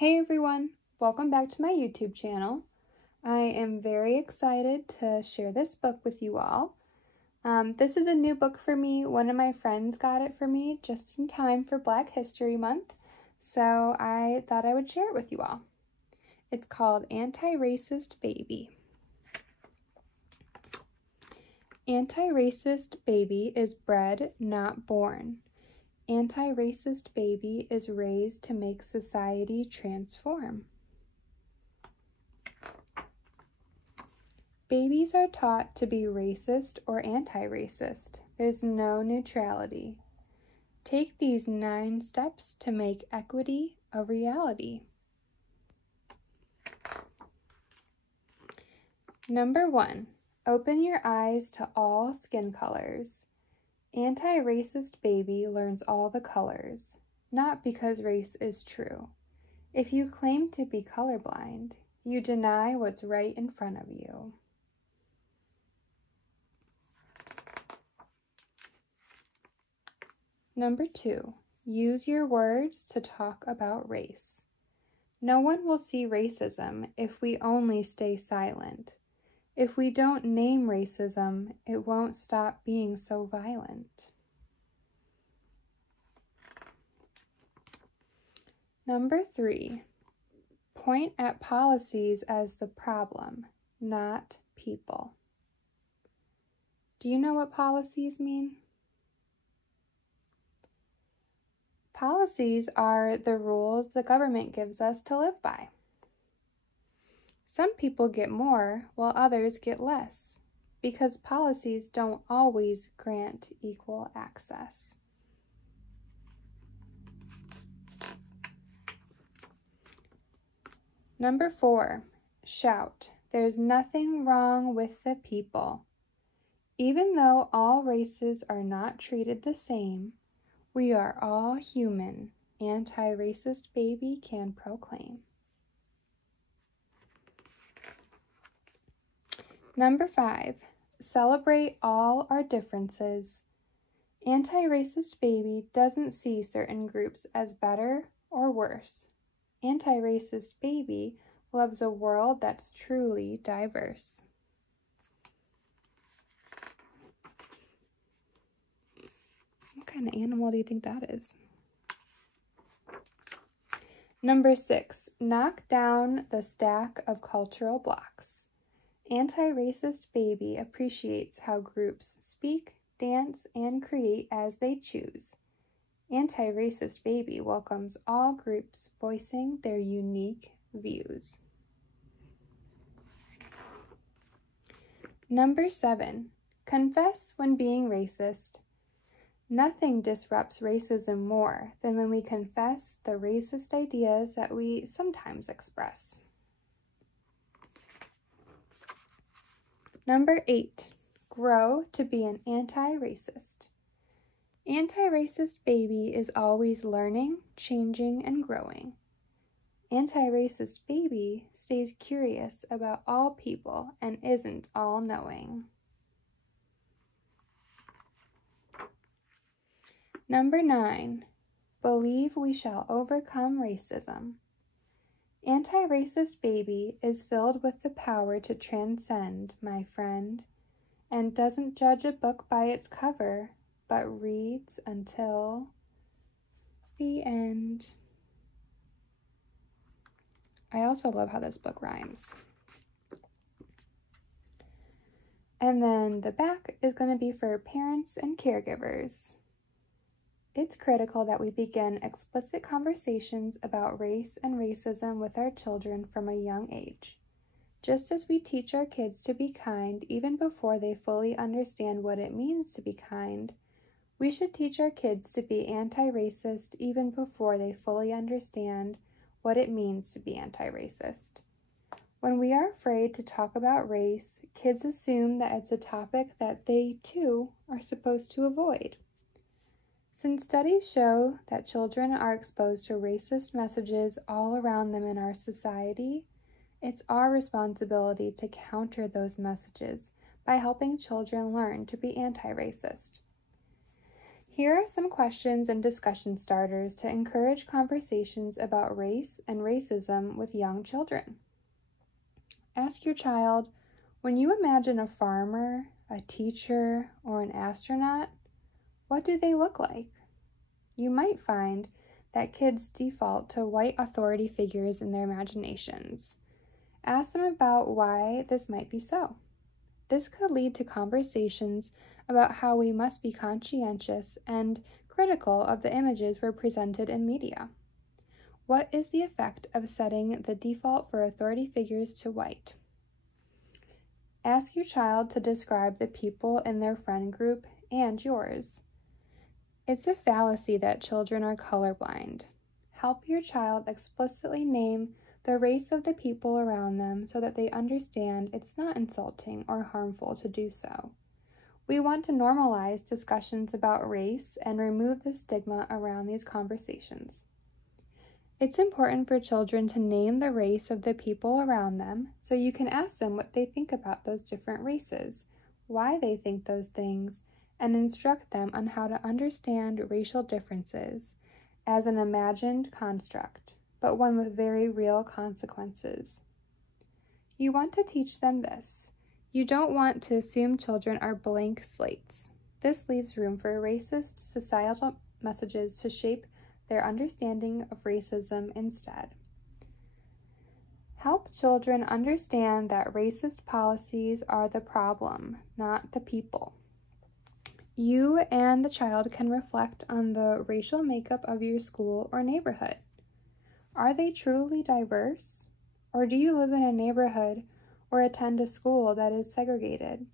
Hey everyone, welcome back to my YouTube channel. I am very excited to share this book with you all. This is a new book for me. One of my friends got it for me just in time for Black History Month, so I thought I would share it with you all. It's called Antiracist Baby. Antiracist baby is bred, not born. Antiracist baby is raised to make society transform. Babies are taught to be racist or anti-racist. There's no neutrality. Take these 9 steps to make equity a reality. Number 1, open your eyes to all skin colors. Anti-racist baby learns all the colors, not because race is true. If you claim to be colorblind, you deny what's right in front of you. Number 2, use your words to talk about race. No one will see racism if we only stay silent. If we don't name racism, it won't stop being so violent. Number 3, point at policies as the problem, not people. Do you know what policies mean? Policies are the rules the government gives us to live by. Some people get more while others get less, because policies don't always grant equal access. Number 4, shout, there's nothing wrong with the people. Even though all races are not treated the same, we are all human, anti-racist baby can proclaim. Number 5, celebrate all our differences. Anti-racist baby doesn't see certain groups as better or worse. Anti-racist baby loves a world that's truly diverse. What kind of animal do you think that is? Number 6, knock down the stack of cultural blocks. Anti-racist baby appreciates how groups speak, dance, and create as they choose. Anti-racist baby welcomes all groups voicing their unique views. Number 7, confess when being racist. Nothing disrupts racism more than when we confess the racist ideas that we sometimes express. Number 8, grow to be an anti-racist. Anti-racist baby is always learning, changing, and growing. Anti-racist baby stays curious about all people and isn't all-knowing. Number 9, believe we shall overcome racism. Anti-racist baby is filled with the power to transcend, my friend, and doesn't judge a book by its cover, but reads until the end. I also love how this book rhymes. And then the back is going to be for parents and caregivers. It's critical that we begin explicit conversations about race and racism with our children from a young age. Just as we teach our kids to be kind even before they fully understand what it means to be kind, we should teach our kids to be anti-racist even before they fully understand what it means to be anti-racist. When we are afraid to talk about race, kids assume that it's a topic that they, too, are supposed to avoid. Since studies show that children are exposed to racist messages all around them in our society, it's our responsibility to counter those messages by helping children learn to be anti-racist. Here are some questions and discussion starters to encourage conversations about race and racism with young children. Ask your child, when you imagine a farmer, a teacher, or an astronaut, what do they look like? You might find that kids default to white authority figures in their imaginations. Ask them about why this might be so. This could lead to conversations about how we must be conscientious and critical of the images we're presented in media. What is the effect of setting the default for authority figures to white? Ask your child to describe the people in their friend group and yours. It's a fallacy that children are colorblind. Help your child explicitly name the race of the people around them so that they understand it's not insulting or harmful to do so. We want to normalize discussions about race and remove the stigma around these conversations. It's important for children to name the race of the people around them so you can ask them what they think about those different races, why they think those things, and instruct them on how to understand racial differences as an imagined construct, but one with very real consequences. You want to teach them this. You don't want to assume children are blank slates. This leaves room for racist societal messages to shape their understanding of racism instead. Help children understand that racist policies are the problem, not the people. You and the child can reflect on the racial makeup of your school or neighborhood. Are they truly diverse? Or do you live in a neighborhood or attend a school that is segregated?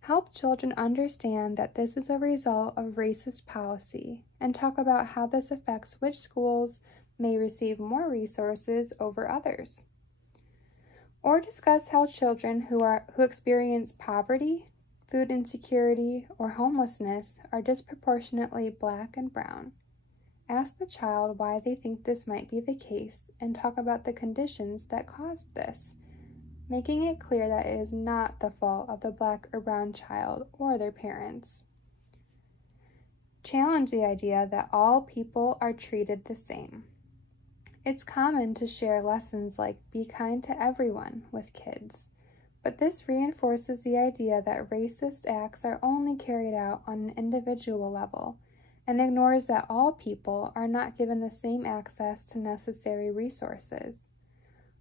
Help children understand that this is a result of racist policy and talk about how this affects which schools may receive more resources over others. Or discuss how children who experience poverty, food insecurity, or homelessness are disproportionately Black and brown. Ask the child why they think this might be the case and talk about the conditions that caused this, making it clear that it is not the fault of the Black or brown child or their parents. Challenge the idea that all people are treated the same. It's common to share lessons like be kind to everyone with kids, but this reinforces the idea that racist acts are only carried out on an individual level and ignores that all people are not given the same access to necessary resources.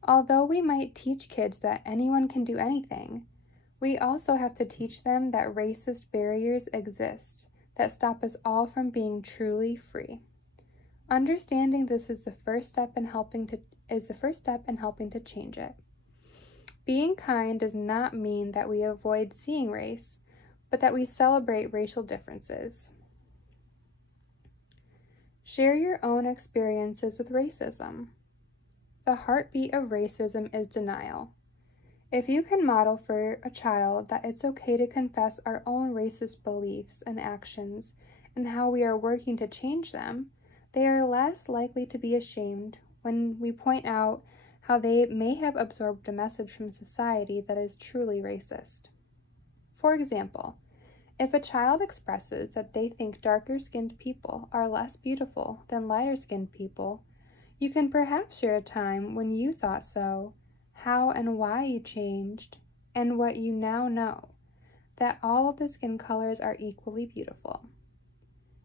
Although we might teach kids that anyone can do anything, we also have to teach them that racist barriers exist that stop us all from being truly free. Understanding this is the first step in helping to change it. Being kind does not mean that we avoid seeing race, but that we celebrate racial differences. Share your own experiences with racism. The heartbeat of racism is denial. If you can model for a child that it's okay to confess our own racist beliefs and actions and how we are working to change them, they are less likely to be ashamed when we point out how they may have absorbed a message from society that is truly racist. For example, if a child expresses that they think darker-skinned people are less beautiful than lighter-skinned people, you can perhaps share a time when you thought so, how and why you changed, and what you now know, that all of the skin colors are equally beautiful.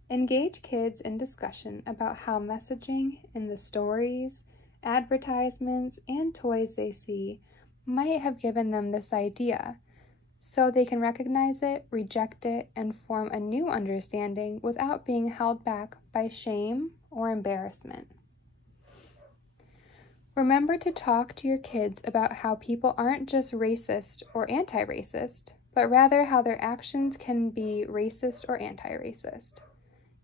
Engage kids in discussion about how messaging in the stories, advertisements, and toys they see might have given them this idea, so they can recognize it, reject it, and form a new understanding without being held back by shame or embarrassment. Remember to talk to your kids about how people aren't just racist or anti-racist, but rather how their actions can be racist or anti-racist.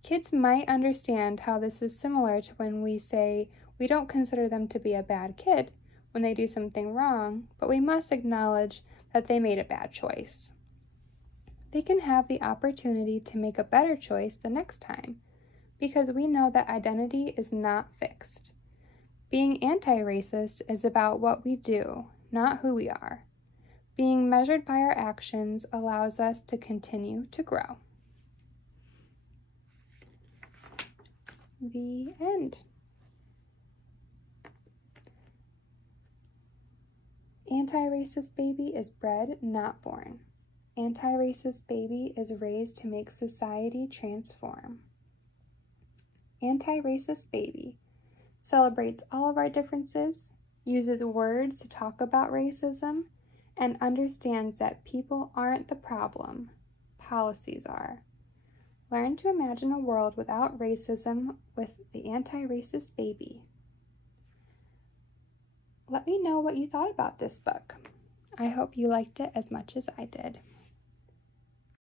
Kids might understand how this is similar to when we say we don't consider them to be a bad kid when they do something wrong, but we must acknowledge that they made a bad choice. They can have the opportunity to make a better choice the next time, because we know that identity is not fixed. Being anti-racist is about what we do, not who we are. Being measured by our actions allows us to continue to grow. The end. Anti-racist baby is bred, not born. Anti-racist baby is raised to make society transform. Anti-racist baby celebrates all of our differences, uses words to talk about racism, and understands that people aren't the problem, policies are. Learn to imagine a world without racism with the Anti-Racist Baby. Let me know what you thought about this book. I hope you liked it as much as I did.